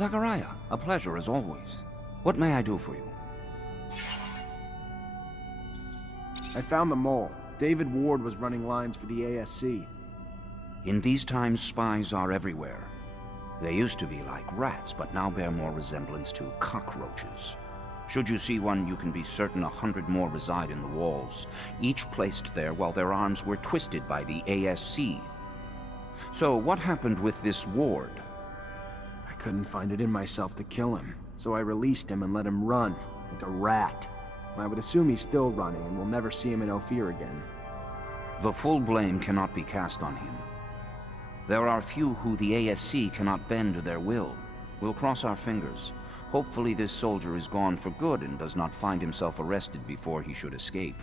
Zachariah, a pleasure as always. What may I do for you? I found the mole. David Ward was running lines for the ASC. In these times, spies are everywhere. They used to be like rats, but now bear more resemblance to cockroaches. Should you see one, you can be certain 100 more reside in the walls, each placed there while their arms were twisted by the ASC. So, what happened with this Ward? I couldn't find it in myself to kill him, so I released him and let him run, like a rat. I would assume he's still running, and we'll never see him in Ophir again. The full blame cannot be cast on him. There are few who the ASC cannot bend to their will. We'll cross our fingers. Hopefully this soldier is gone for good and does not find himself arrested before he should escape.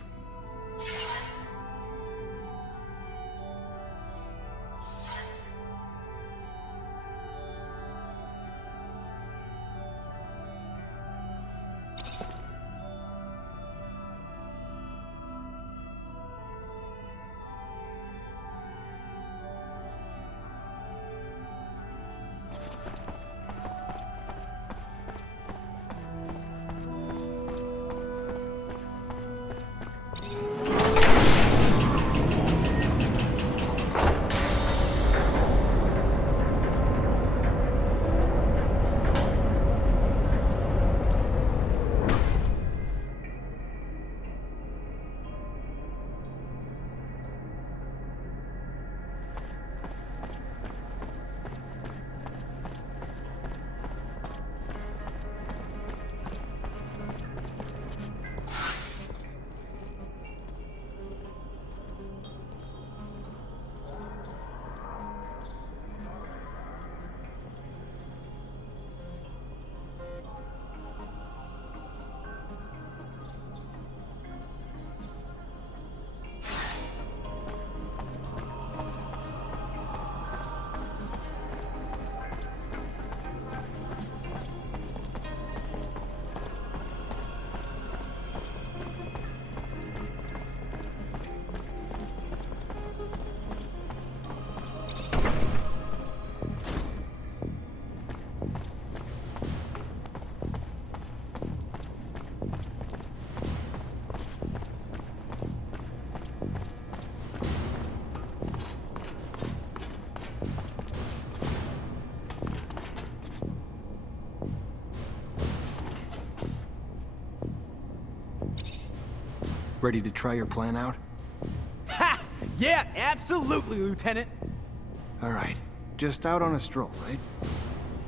Ready to try your plan out? Ha! Yeah, absolutely, Lieutenant! Alright. Just out on a stroll, right?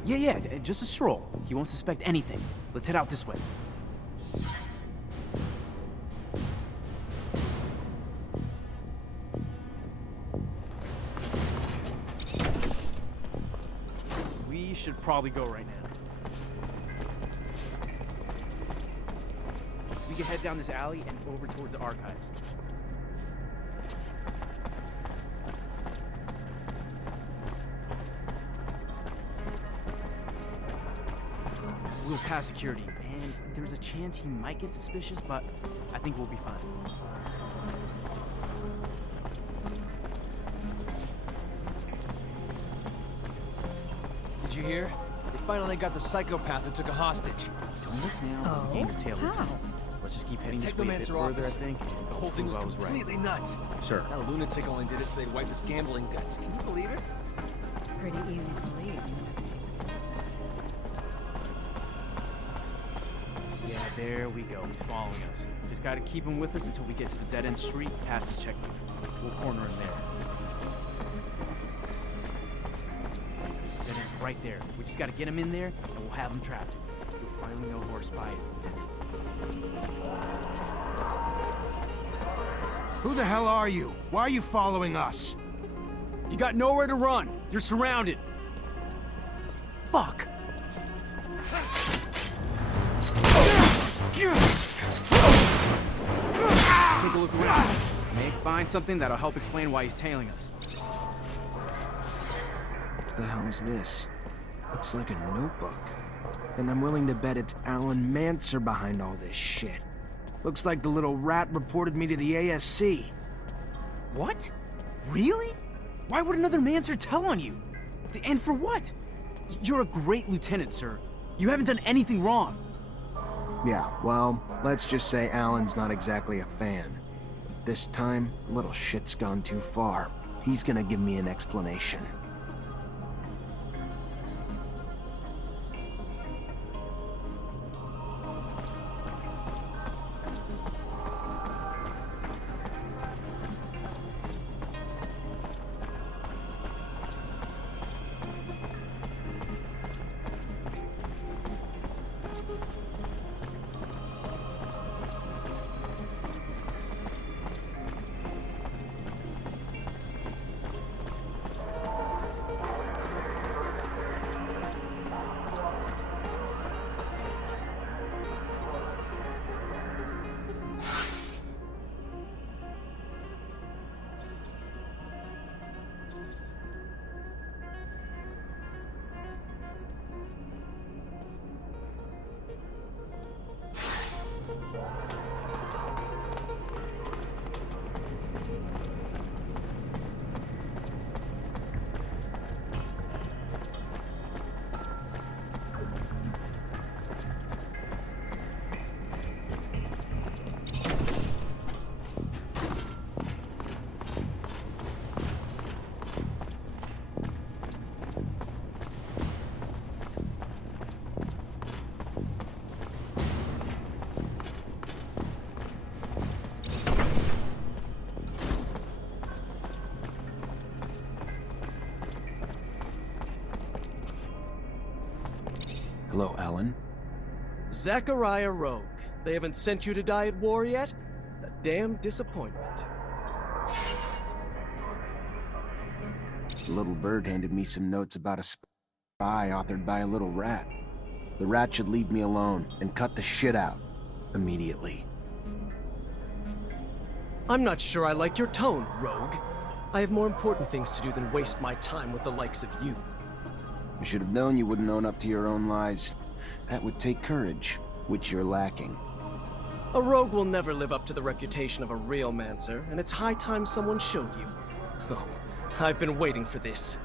Yeah, just a stroll. He won't suspect anything. Let's head out this way. We should probably go right now. We can head down this alley and over towards the archives. We'll pass security, and there's a chance he might get suspicious, but I think we'll be fine. Did you hear? They finally got the psychopath who took a hostage. Don't look now. We gained the tail of the tunnel. Let's just keep heading this way a bit further, I think. The whole thing was completely nuts. Sure. That lunatic only did it so they'd wipe his gambling debts. Can you believe it? Pretty easy to believe. Yeah, there we go. He's following us. Just gotta keep him with us until we get to the dead-end street past his checkpoint. We'll corner him there. Dead-end's right there. We just gotta get him in there, and we'll have him trapped. We'll finally know who our spy is, Lieutenant. Who the hell are you? Why are you following us? You got nowhere to run. You're surrounded. Fuck! Let's take a look around. May find something that'll help explain why he's tailing us. What the hell is this? Looks like a notebook. And I'm willing to bet it's Alan Manser behind all this shit. Looks like the little rat reported me to the ASC. What? Really? Why would another Manser tell on you? And for what? You're a great lieutenant, sir. You haven't done anything wrong. Yeah, well, let's just say Alan's not exactly a fan. This time, little shit's gone too far. He's gonna give me an explanation. Hello, Alan. Zachariah Rogue. They haven't sent you to die at war yet? A damn disappointment. The little bird handed me some notes about a spy authored by a little rat. The rat should leave me alone and cut the shit out. Immediately. I'm not sure I like your tone, Rogue. I have more important things to do than waste my time with the likes of you. I should have known you wouldn't own up to your own lies. That would take courage, which you're lacking. A rogue will never live up to the reputation of a real Mancer, and it's high time someone showed you. Oh, I've been waiting for this.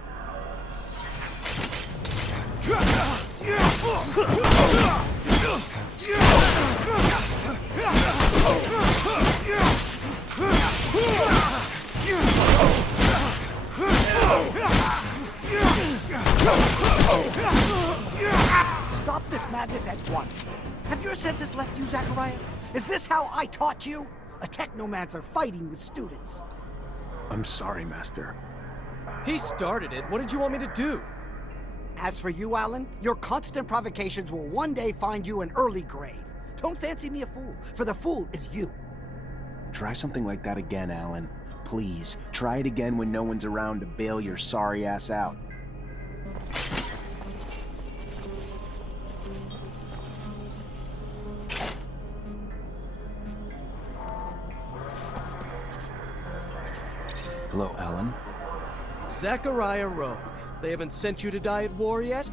Stop this madness at once. Have your senses left you, Zachariah? Is this how I taught you? A Technomancer fighting with students. I'm sorry, Master. He started it. What did you want me to do? As for you, Alan, your constant provocations will one day find you an early grave. Don't fancy me a fool, for the fool is you. Try something like that again, Alan. Please, try it again when no one's around to bail your sorry ass out. Hello, Alan. Zachariah Rogue. They haven't sent you to die at war yet?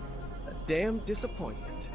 A damn disappointment.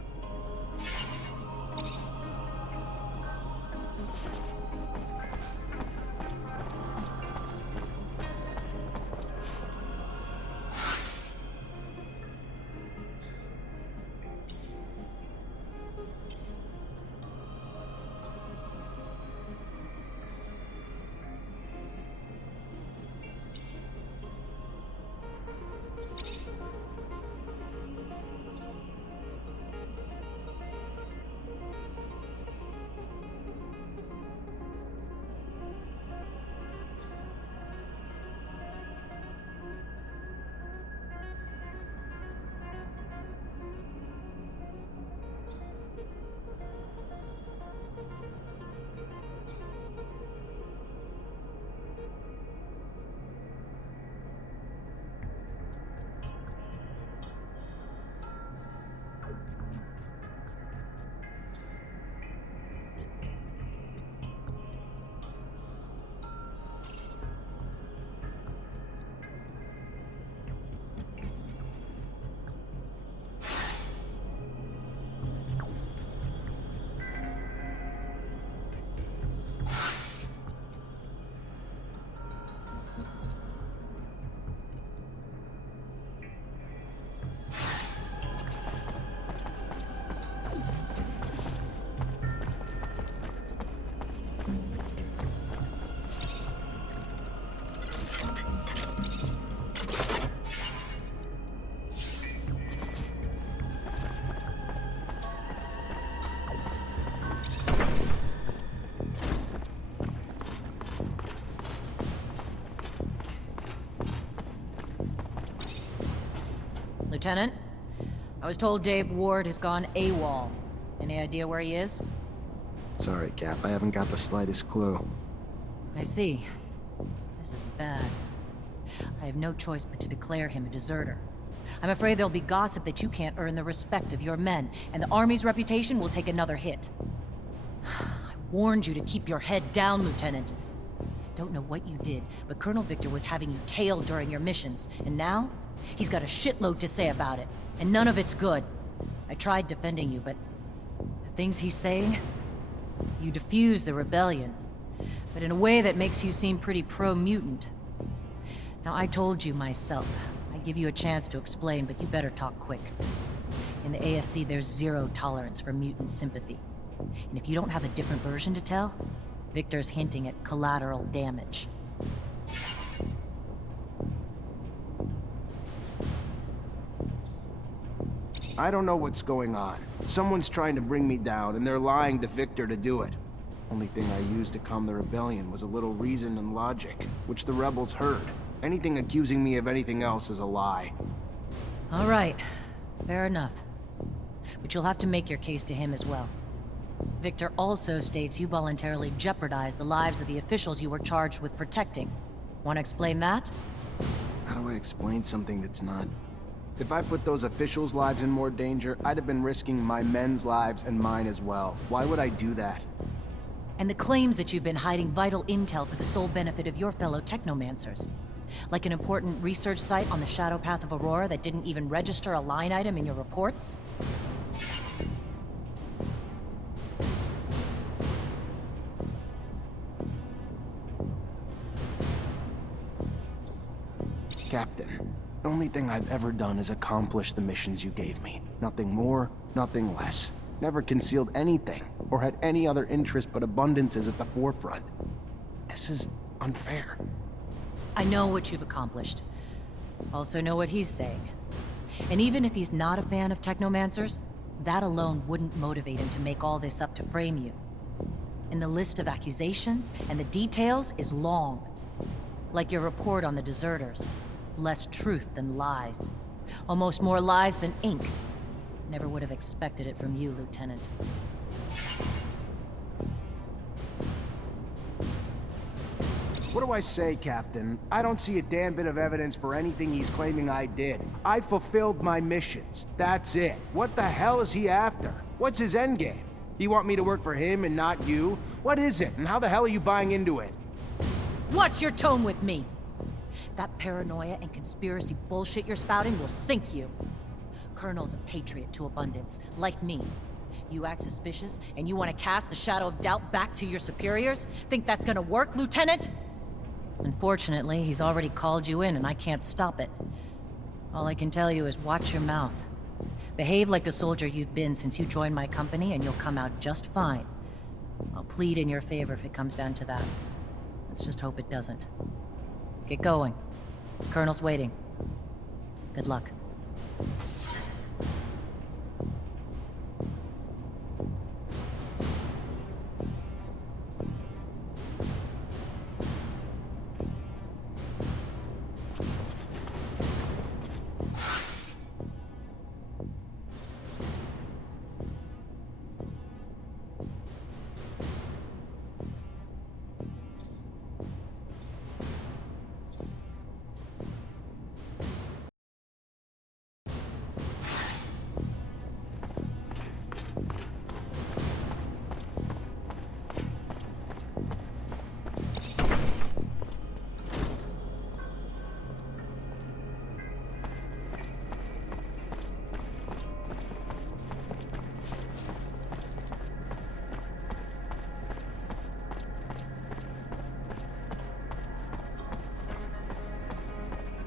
Lieutenant. I was told Dave Ward has gone AWOL. Any idea where he is? Sorry, Cap, I haven't got the slightest clue. I see. This is bad. I have no choice but to declare him a deserter. I'm afraid there'll be gossip that you can't earn the respect of your men, and the Army's reputation will take another hit. I warned you to keep your head down, Lieutenant. Don't know what you did, but Colonel Victor was having you tailed during your missions, and now he's got a shitload to say about it, and none of it's good. I tried defending you, but the things he's saying... You defuse the rebellion, but in a way that makes you seem pretty pro-mutant. Now, I told you myself, I'd give you a chance to explain, but you better talk quick. In the ASC, there's zero tolerance for mutant sympathy. And if you don't have a different version to tell, Victor's hinting at collateral damage. I don't know what's going on. Someone's trying to bring me down, and they're lying to Victor to do it. Only thing I used to calm the rebellion was a little reason and logic, which the rebels heard. Anything accusing me of anything else is a lie. All right. Fair enough. But you'll have to make your case to him as well. Victor also states you voluntarily jeopardized the lives of the officials you were charged with protecting. Want to explain that? How do I explain something that's not... If I put those officials' lives in more danger, I'd have been risking my men's lives and mine as well. Why would I do that? And the claims that you've been hiding vital intel for the sole benefit of your fellow Technomancers. Like an important research site on the shadow path of Aurora that didn't even register a line item in your reports? Captain, the only thing I've ever done is accomplish the missions you gave me. Nothing more, nothing less. Never concealed anything, or had any other interest but abundance is at the forefront. This is unfair. I know what you've accomplished. Also know what he's saying. And even if he's not a fan of Technomancers, that alone wouldn't motivate him to make all this up to frame you. And the list of accusations and the details is long. Like your report on the deserters. Less truth than lies. Almost more lies than ink. Never would have expected it from you, Lieutenant. What do I say, Captain? I don't see a damn bit of evidence for anything he's claiming I did. I fulfilled my missions. That's it. What the hell is he after? What's his endgame? You want me to work for him and not you? What is it, and how the hell are you buying into it? Watch your tone with me! That paranoia and conspiracy bullshit you're spouting will sink you. Colonel's a patriot to abundance, like me. You act suspicious, and you want to cast the shadow of doubt back to your superiors? Think that's gonna work, Lieutenant? Unfortunately, he's already called you in, and I can't stop it. All I can tell you is watch your mouth. Behave like the soldier you've been since you joined my company, and you'll come out just fine. I'll plead in your favor if it comes down to that. Let's just hope it doesn't. Get going. Colonel's waiting. Good luck.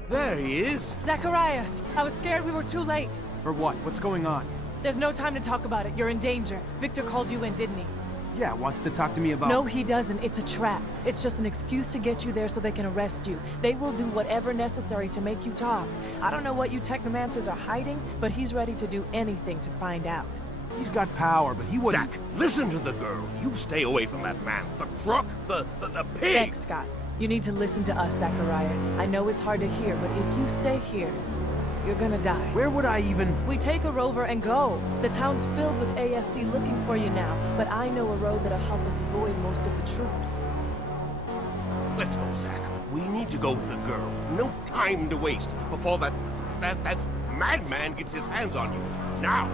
There he is. Zachariah, I was scared we were too late. For what? What's going on? There's no time to talk about it. You're in danger. Victor called you in, didn't he? Yeah, wants to talk to me about... No, he doesn't. It's a trap. It's just an excuse to get you there so they can arrest you. They will do whatever necessary to make you talk. I don't know what you Technomancers are hiding, but he's ready to do anything to find out. He's got power, but he wouldn't... Zach, listen to the girl. You stay away from that man. The crook, the pig. Thanks, Scott. You need to listen to us, Zachariah. I know it's hard to hear, but if you stay here, You're gonna die. Where would I even... We take a rover and go. The town's filled with ASC looking for you now, but I know a road that'll help us avoid most of the troops. Let's go, Zach. We need to go with the girl. No time to waste before that madman gets his hands on you. Now!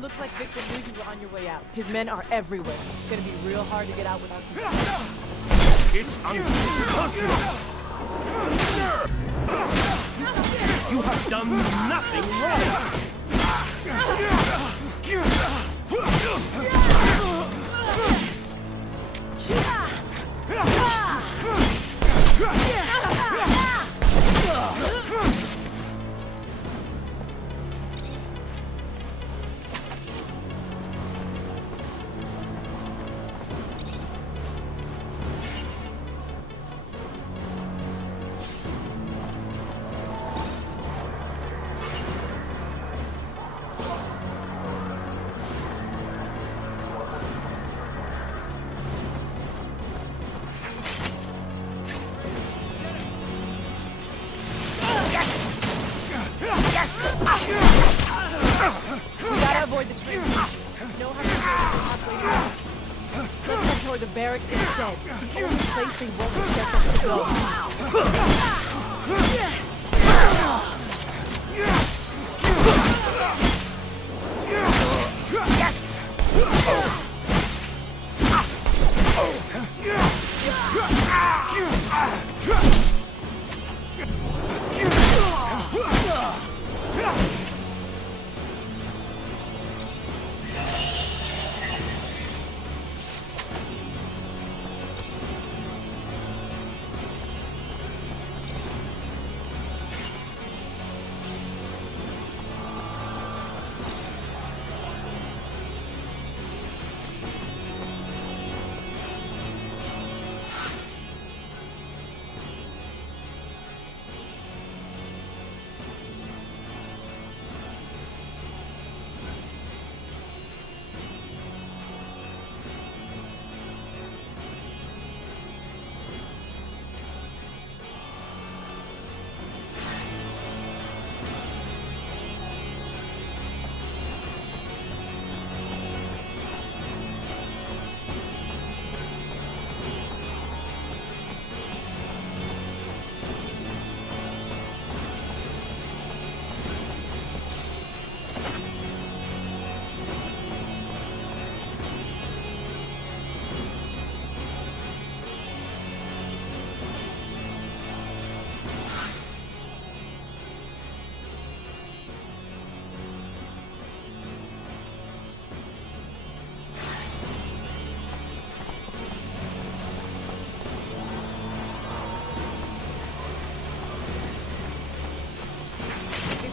Looks like Victor knew you were on your way out. His men are everywhere. Gonna be real hard to get out without some... It's unconscionable! You have done nothing wrong! We gotta avoid the train. Know how to get halfway down. Let's head toward the barracks instead. The only place they won't expect us to go.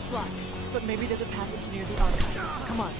Blocked, but maybe there's a passage near the archives. Come on.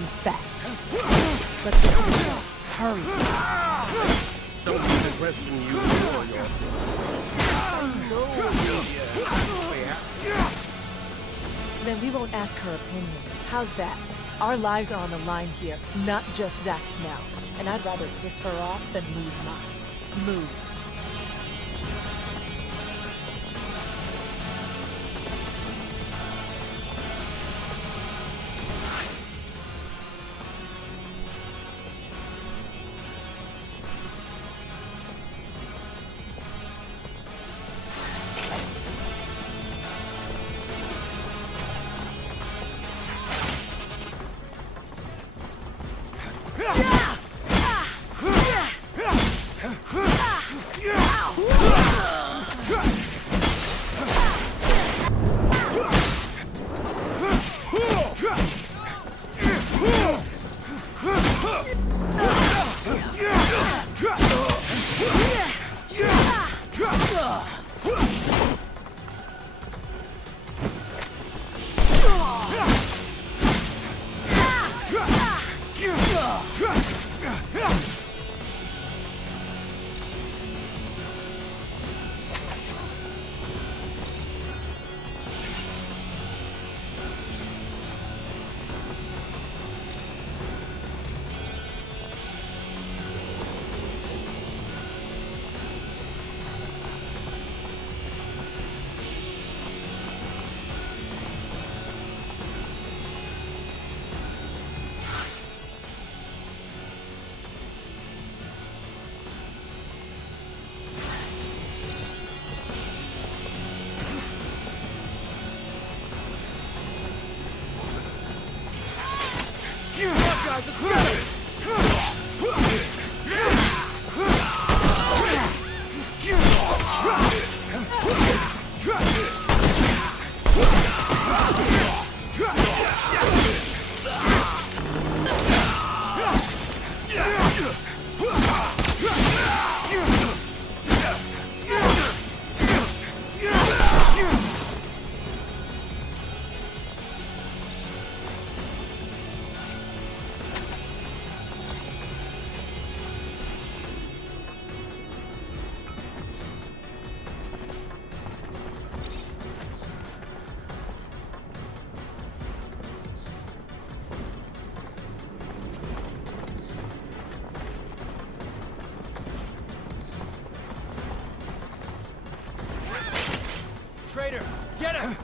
moving fast. Let's get to the job. Hurry. Don't let me question you or your... Then we won't ask her opinion. How's that? Our lives are on the line here, not just Zach's now. And I'd rather piss her off than lose mine. Move. Traitor, get him!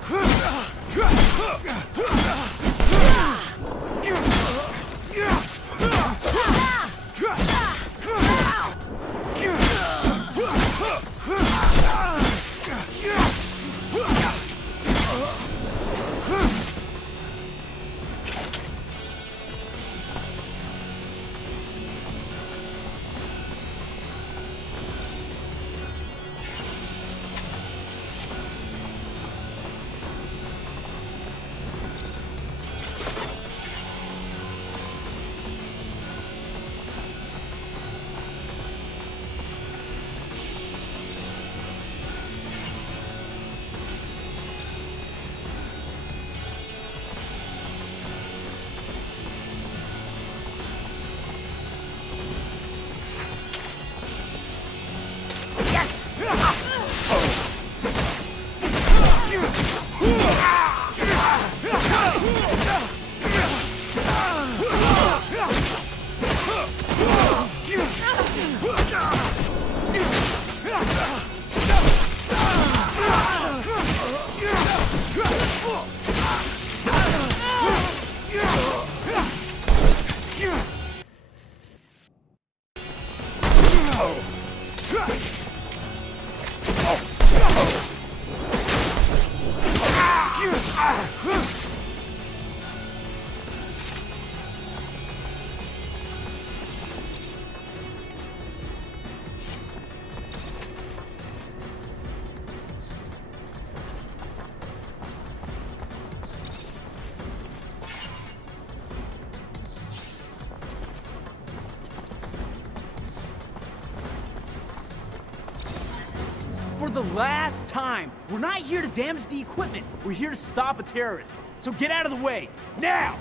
For the last time, we're not here to damage the equipment. We're here to stop a terrorist. So get out of the way, now!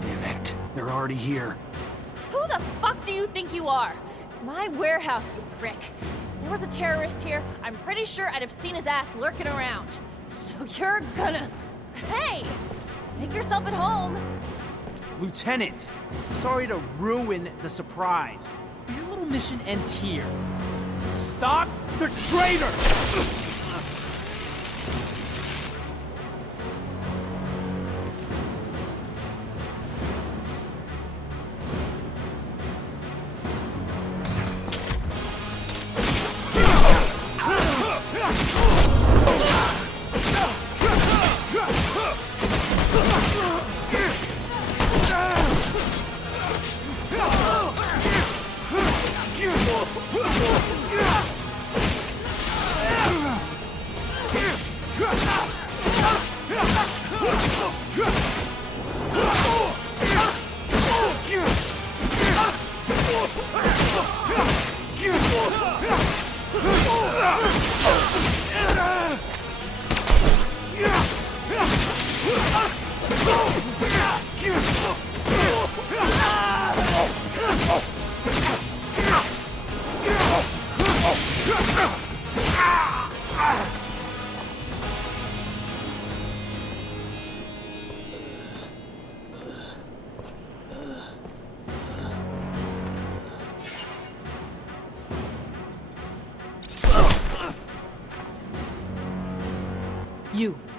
Damn it. They're already here. Who the fuck do you think you are? It's my warehouse, you prick. If there was a terrorist here, I'm pretty sure I'd have seen his ass lurking around. So you're gonna... Hey! Make yourself at home. Lieutenant, sorry to ruin the surprise. But your little mission ends here. Stop the traitor!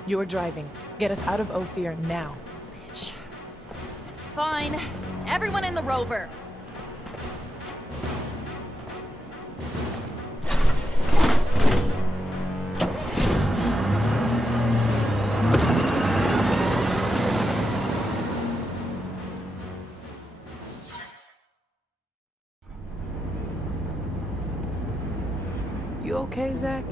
You're driving. Get us out of Ophir now. Bitch. Fine. Everyone in the rover. You okay, Zach?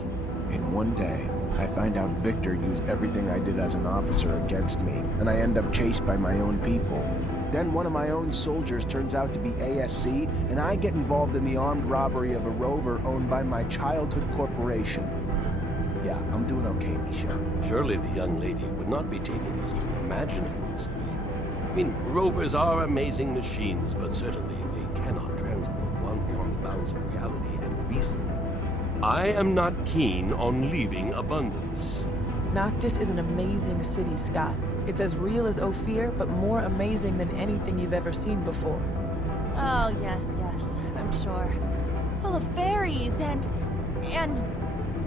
In one day, I find out Victor used everything I did as an officer against me, and I end up chased by my own people. Then one of my own soldiers turns out to be ASC, and I get involved in the armed robbery of a rover owned by my childhood corporation. Yeah, I'm doing okay, Misha. Surely the young lady would not be taking us to an imaginary city. I mean, rovers are amazing machines, but certainly they cannot transport one beyond the bounds of reality and reason. I am not keen on leaving Abundance. Noctis is an amazing city, Scott. It's as real as Ophir, but more amazing than anything you've ever seen before. Oh, yes, I'm sure. Full of fairies and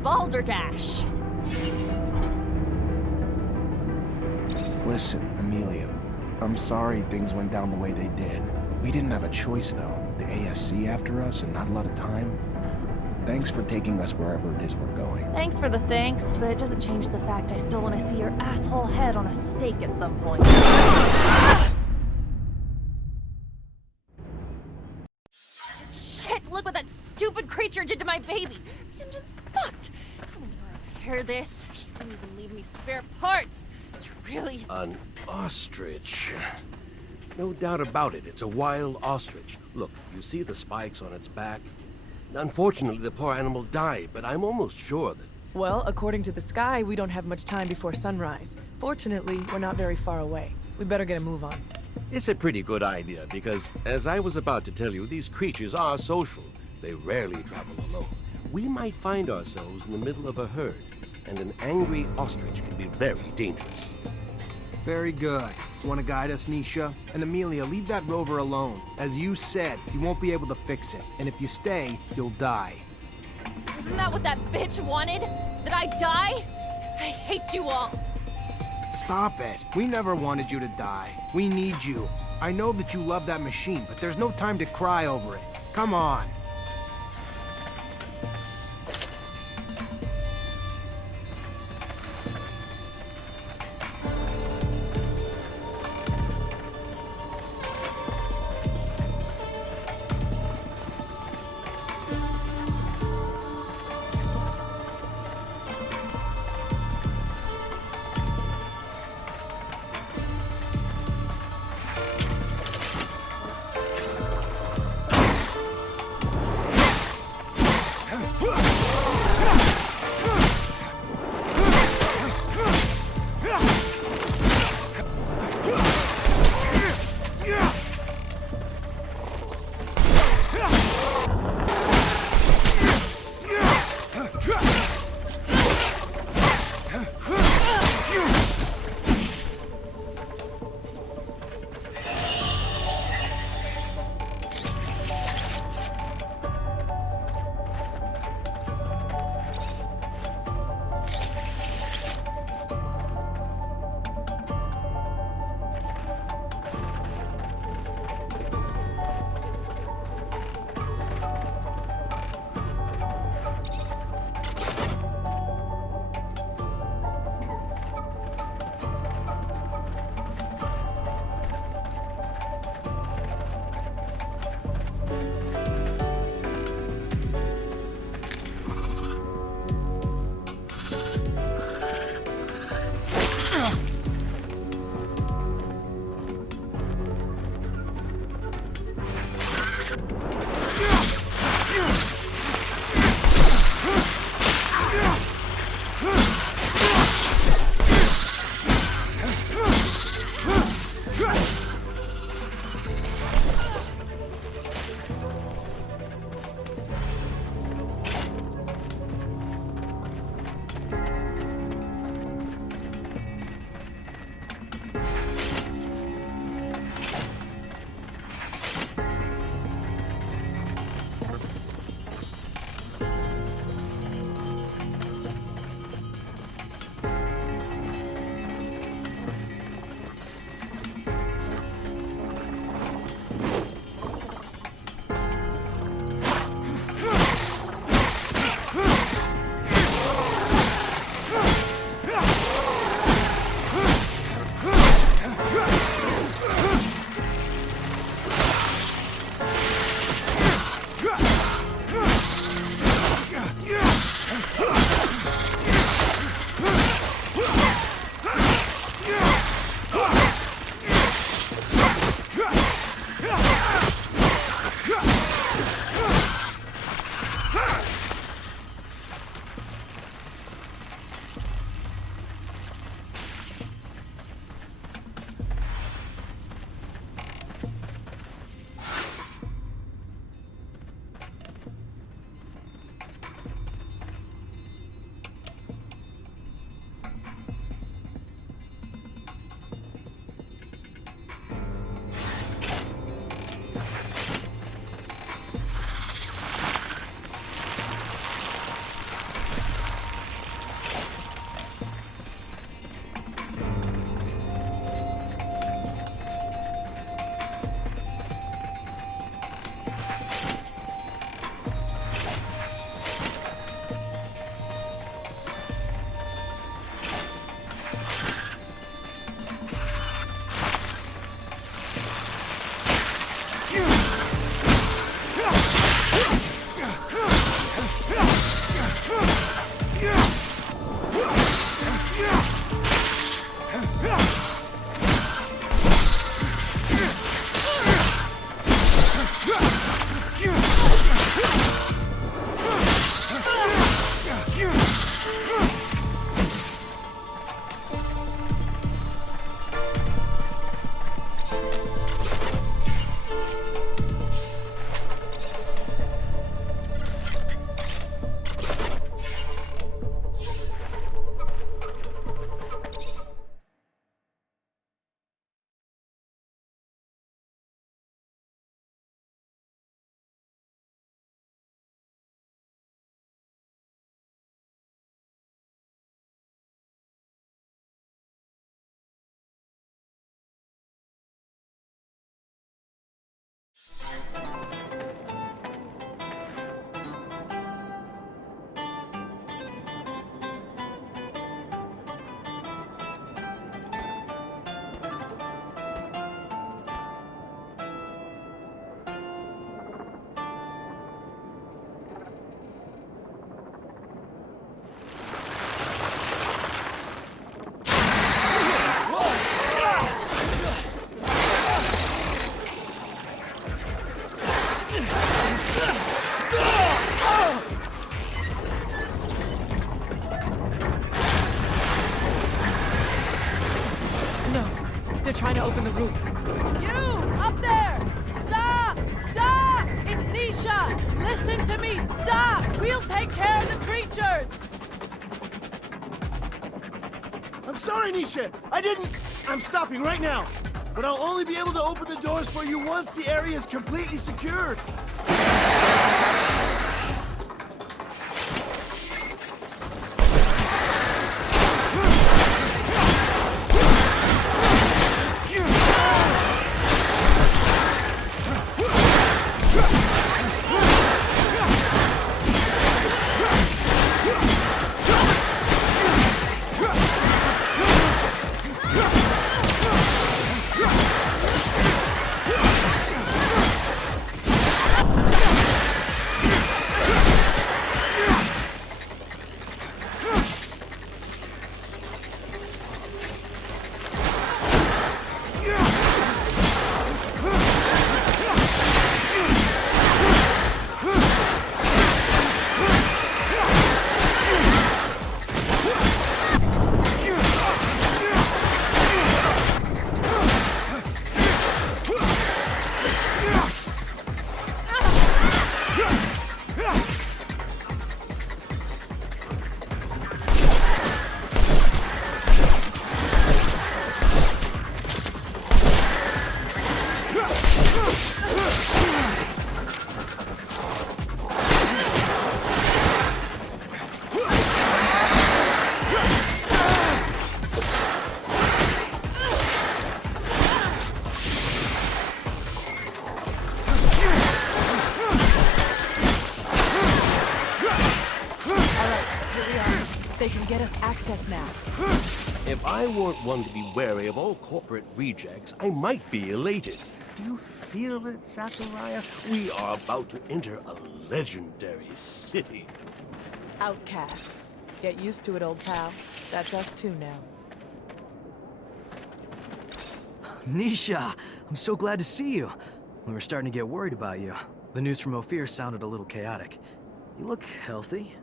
balderdash. Listen, Amelia, I'm sorry things went down the way they did. We didn't have a choice, though. The ASC after us and not a lot of time. Thanks for taking us wherever it is we're going. Thanks for the thanks, but it doesn't change the fact I still want to see your asshole head on a stake at some point. Shit, look what that stupid creature did to my baby! The engine's fucked! I don't know how to repair this. You didn't even leave me spare parts! You really... An ostrich. No doubt about it, it's a wild ostrich. Look, you see the spikes on its back? Unfortunately, the poor animal died, but I'm almost sure that... Well, according to the sky, we don't have much time before sunrise. Fortunately, we're not very far away. We better get a move on. It's a pretty good idea, because, as I was about to tell you, these creatures are social. They rarely travel alone. We might find ourselves in the middle of a herd, and an angry ostrich can be very dangerous. Very good. Want to guide us, Nisha? And Amelia, leave that rover alone. As you said, you won't be able to fix it. And if you stay, you'll die. Isn't that what that bitch wanted? That I die? I hate you all. Stop it. We never wanted you to die. We need you. I know that you love that machine, but there's no time to cry over it. Come on. trying to open the roof. You! Up there! Stop! Stop! It's Nisha! Listen to me! Stop! We'll take care of the creatures! I'm sorry, Nisha! I'm stopping right now! But I'll only be able to open the doors for you once the area is completely secured! They can get us access now. If I weren't one to be wary of all corporate rejects, I might be elated. Do you feel it, Zachariah? We are about to enter a legendary city. Outcasts. Get used to it, old pal. That's us too now. Nisha, I'm so glad to see you. We were starting to get worried about you. The news from Ophir sounded a little chaotic. You look healthy.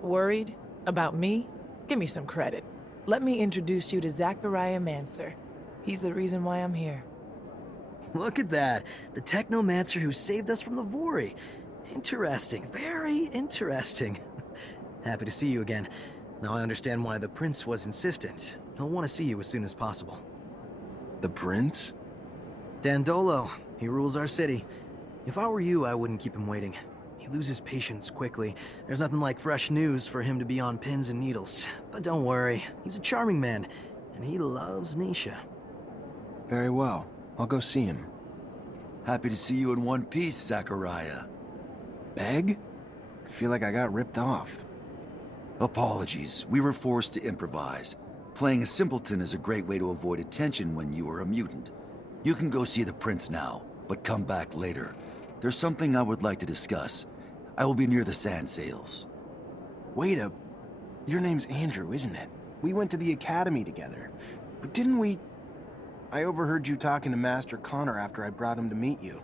Worried? About me? Give me some credit. Let me introduce you to Захария Мансер. He's the reason why I'm here. Look at that. The Technomancer who saved us from the Vori. Interesting. Very interesting. Happy to see you again. Now I understand why the Prince was insistent. He'll want to see you as soon as possible. The Prince? Dandolo. He rules our city. If I were you, I wouldn't keep him waiting. He loses patience quickly. There's nothing like fresh news for him to be on pins and needles. But don't worry, he's a charming man, and he loves Nisha. Very well. I'll go see him. Happy to see you in one piece, Zachariah. Beg? I feel like I got ripped off. Apologies. We were forced to improvise. Playing a simpleton is a great way to avoid attention when you are a mutant. You can go see the Prince now, but come back later. There's something I would like to discuss. I will be near the sand sails. Wait a... Your name's Andrew, isn't it? We went to the academy together. But didn't we... I overheard you talking to Master Connor after I brought him to meet you.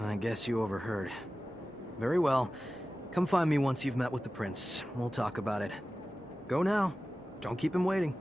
I guess you overheard. Very well. Come find me once you've met with the Prince. We'll talk about it. Go now. Don't keep him waiting.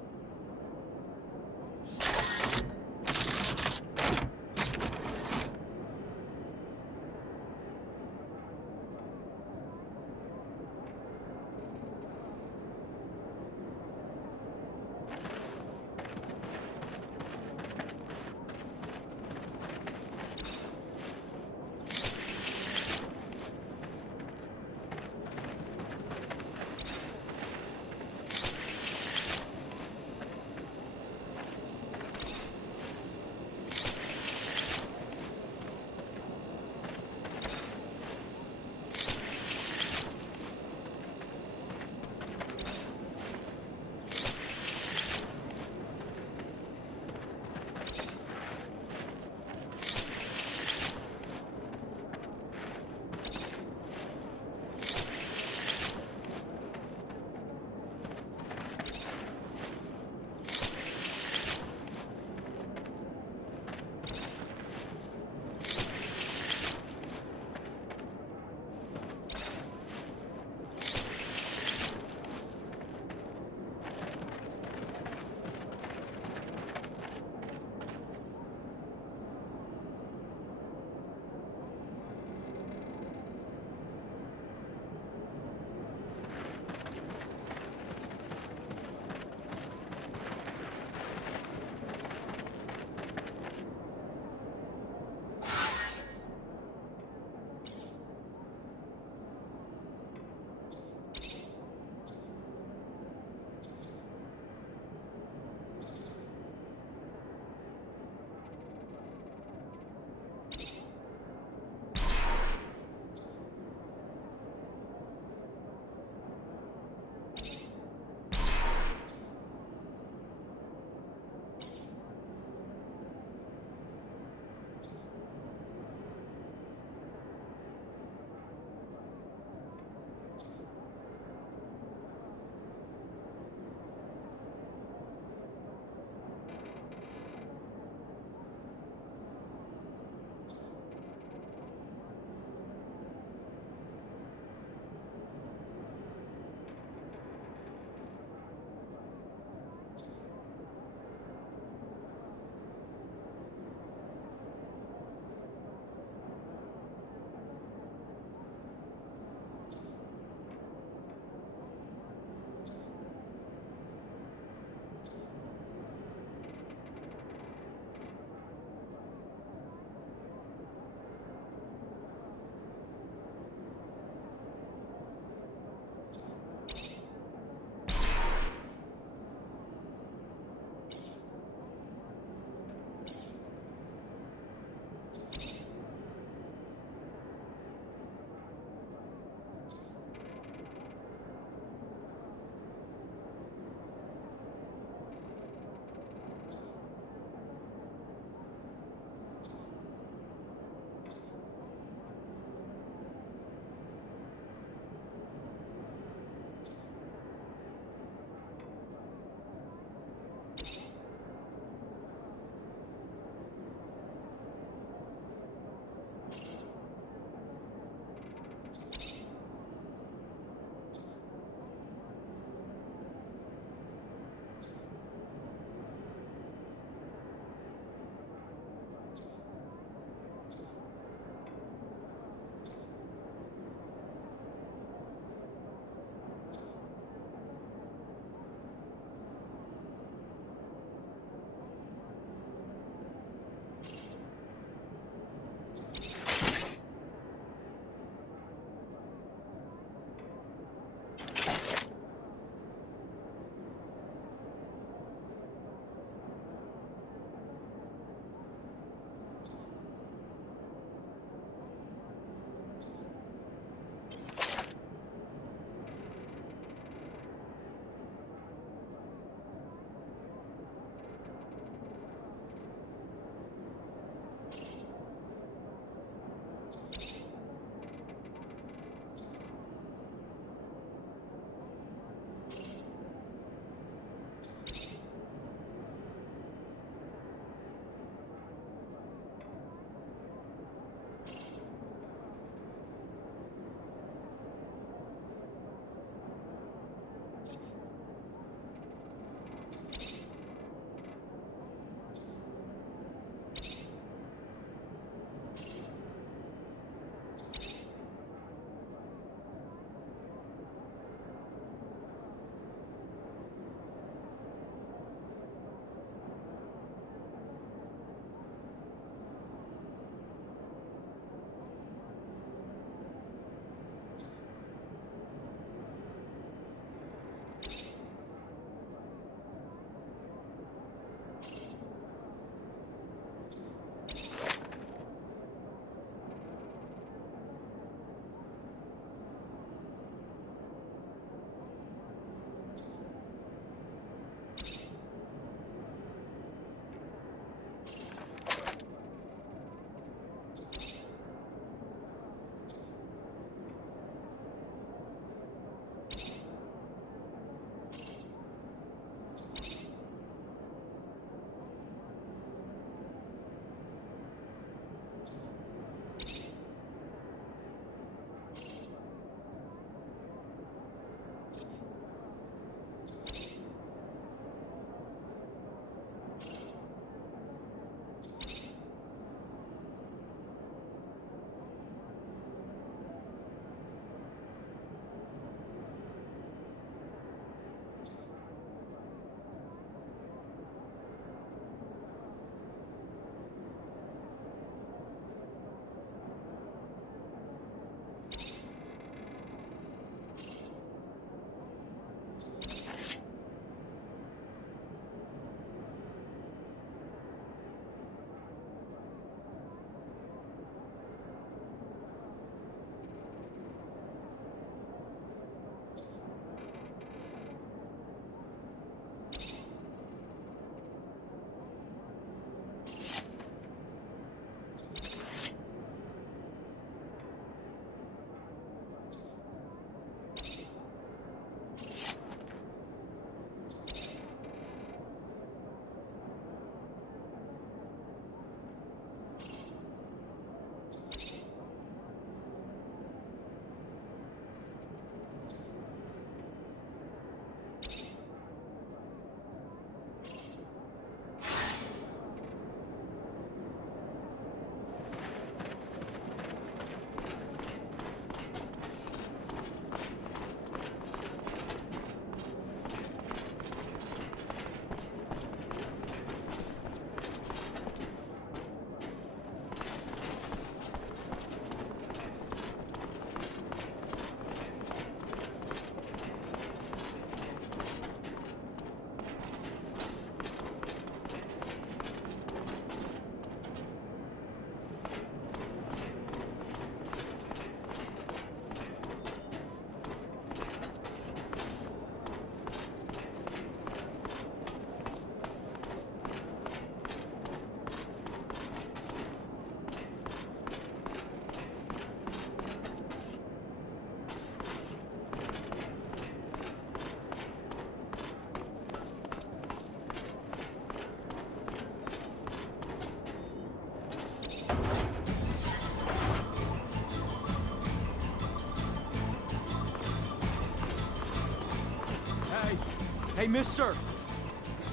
Hey, mister!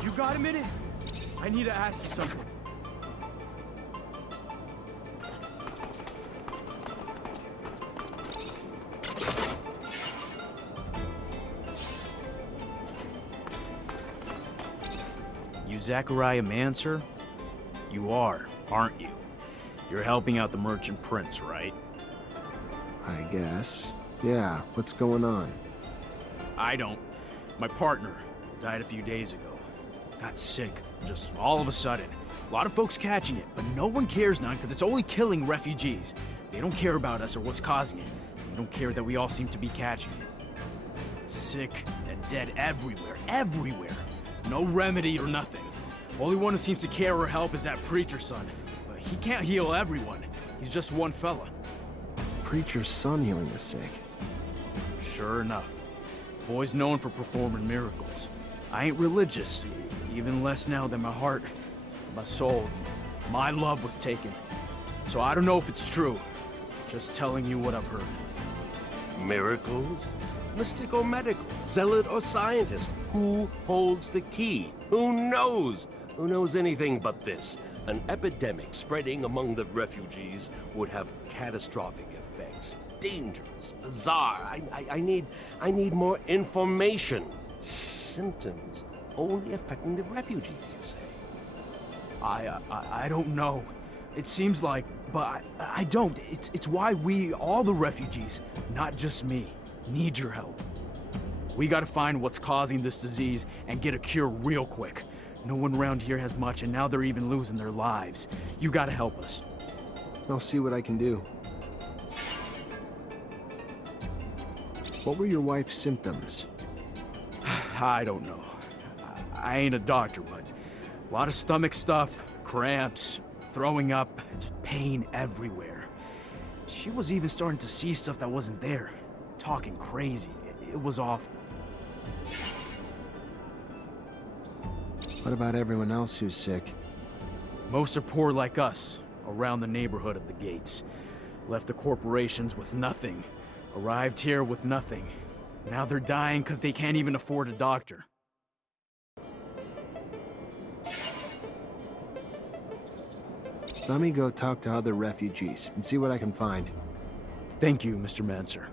You got a minute? I need to ask you something. You Захария Mансер? You are, aren't you? You're helping out the merchant prince, right? I guess. Yeah, what's going on? I don't. My partner died a few days ago. Got sick, just all of a sudden. A lot of folks catching it, but no one cares none because it's only killing refugees. They don't care about us or what's causing it. They don't care that we all seem to be catching it. Sick and dead everywhere, everywhere. No remedy or nothing. Only one who seems to care or help is that preacher's son. But he can't heal everyone. He's just one fella. Preacher's son healing the sick. Sure enough. Boy's known for performing miracles. I ain't religious, even less now than my heart, my soul, my love was taken. So I don't know if it's true. Just telling you what I've heard. Miracles? Mystic or medical? Zealot or scientist? Who holds the key? Who knows? Who knows anything but this? An epidemic spreading among the refugees would have catastrophic effects. Dangerous, bizarre. I need more information. Symptoms only affecting the refugees, you say? I don't know. It seems like, but I don't. It's why we, all the refugees, not just me, need your help. We gotta find what's causing this disease and get a cure real quick. No one around here has much, and now they're even losing their lives. You gotta help us. I'll see what I can do. What were your wife's symptoms? I don't know. I ain't a doctor, but a lot of stomach stuff, cramps, throwing up, just pain everywhere. She was even starting to see stuff that wasn't there. Talking crazy. It was awful. What about everyone else who's sick? Most are poor like us, around the neighborhood of the gates. Left the corporations with nothing. Arrived here with nothing. Now they're dying because they can't even afford a doctor. Let me go talk to other refugees and see what I can find. Thank you, Mr. Mансер.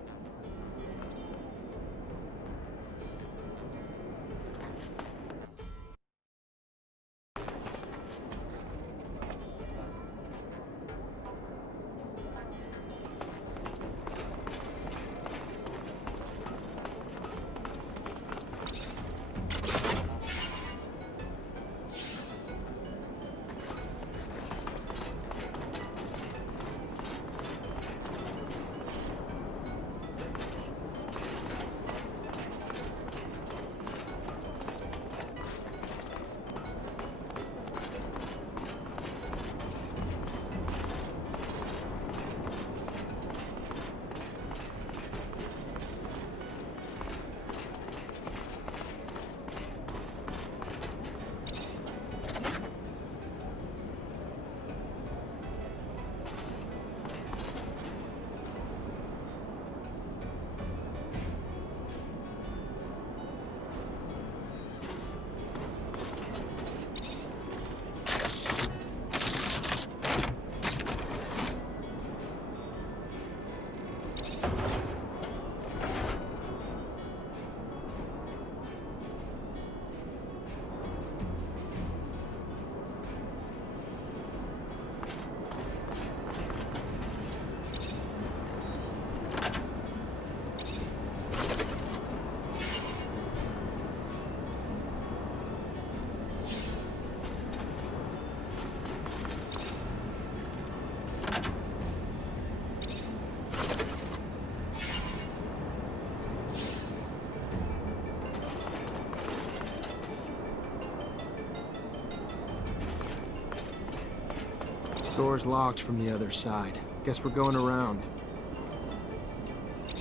Door's locked from the other side. Guess we're going around.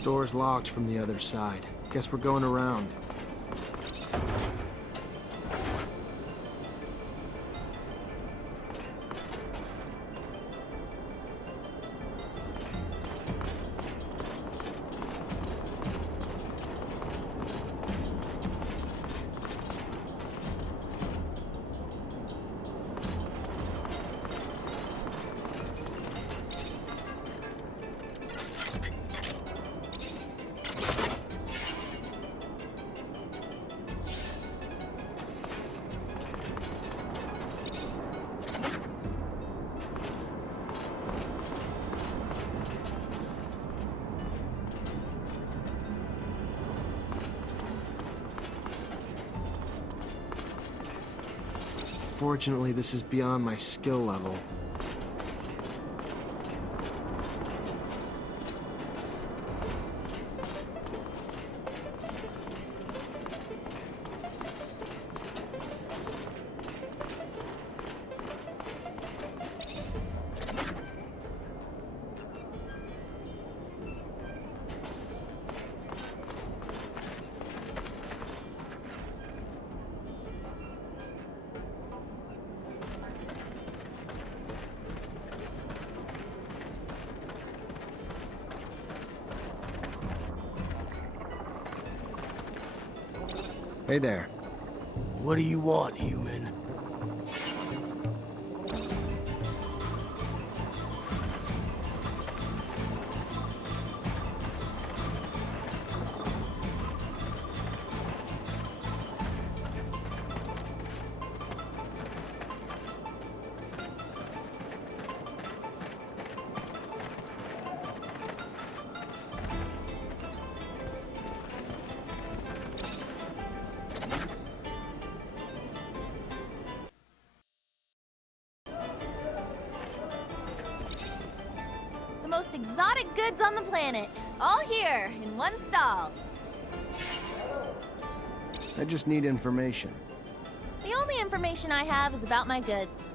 Door's locked from the other side. Guess we're going around. Unfortunately, this is beyond my skill level. Hey there. What do you want, human? Most exotic goods on the planet. All here, in one stall. I just need information. The only information I have is about my goods.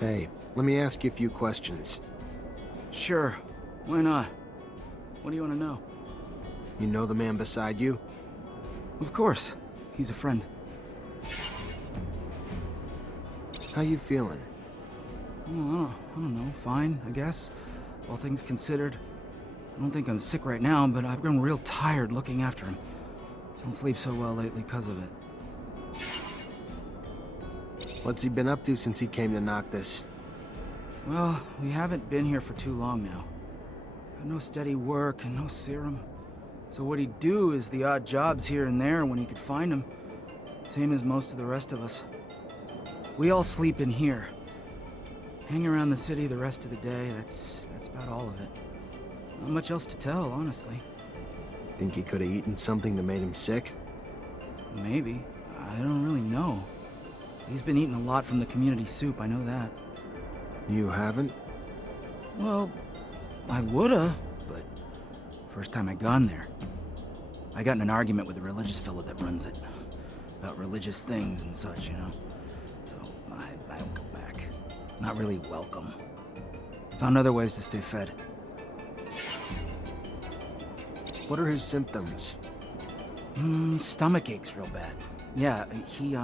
Hey, let me ask you a few questions. Sure. Why not? What do you want to know? You know the man beside you? Of course. He's a friend. How you feeling? I don't know. Fine, I guess. All things considered. I don't think I'm sick right now, but I've grown real tired looking after him. Don't sleep so well lately because of it. What's he been up to since he came to knock this? Well, we haven't been here for too long now. Got no steady work and no serum. So what he'd do is the odd jobs here and there when he could find them. Same as most of the rest of us. We all sleep in here. Hang around the city the rest of the day, that's about all of it. Not much else to tell, honestly. Think he could have eaten something that made him sick? Maybe. I don't really know. He's been eating a lot from the community soup, I know that. You haven't? Well, I woulda, but first time I gone there, I got in an argument with the religious fellow that runs it. About religious things and such, you know? So, I don't go back. Not really welcome. Found other ways to stay fed. What are his symptoms? Stomach aches real bad. Yeah, he,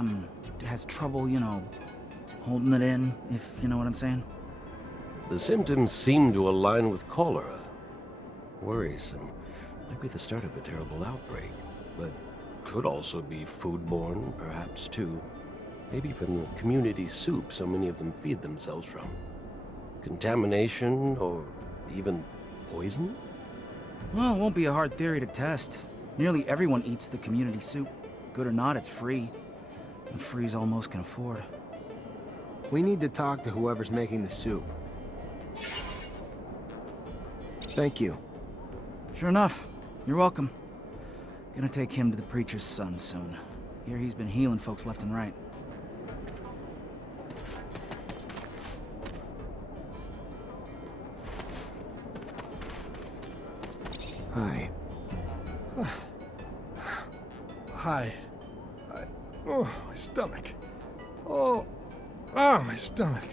has trouble, you know, holding it in, if you know what I'm saying. The symptoms seem to align with cholera. Worrisome. Might be the start of a terrible outbreak, but could also be foodborne, perhaps, too. Maybe from the community soup so many of them feed themselves from. Contamination, or even poison? Well, it won't be a hard theory to test. Nearly everyone eats the community soup. Good or not, it's free. And free's all most can afford. We need to talk to whoever's making the soup. Thank you. Sure enough. You're welcome. Gonna take him to the preacher's son soon. Hear he's been healing folks left and right. Hi. Hi. Oh, my stomach. Oh, my stomach.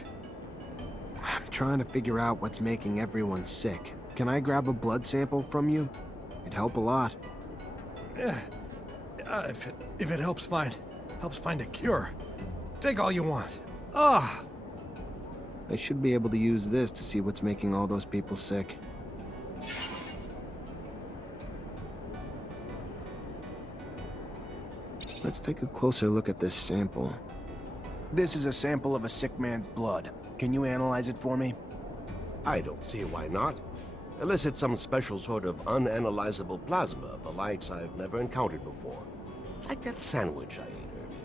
I'm trying to figure out what's making everyone sick. Can I grab a blood sample from you? It'd help a lot. Yeah. If it helps find a cure. Take all you want. Ah! I should be able to use this to see what's making all those people sick. Let's take a closer look at this sample. This is a sample of a sick man's blood. Can you analyze it for me? I don't see why not. Unless it's some special sort of unanalyzable plasma, the likes I've never encountered before. Like that sandwich I ate earlier.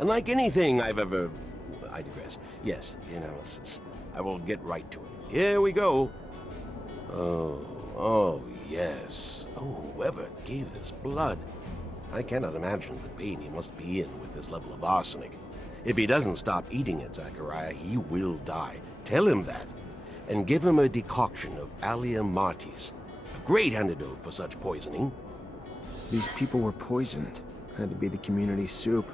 Unlike anything I've ever... I digress. Yes, the analysis. I will get right to it. Here we go. Oh, yes. Oh, whoever gave this blood. I cannot imagine the pain he must be in with this level of arsenic. If he doesn't stop eating it, Zachariah, he will die. Tell him that. And give him a decoction of Allium Martis. A great antidote for such poisoning. These people were poisoned. Had to be the community soup.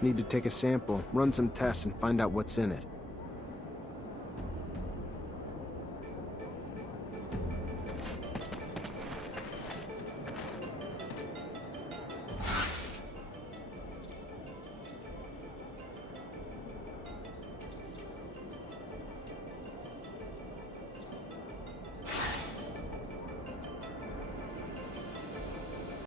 Need to take a sample, run some tests, and find out what's in it.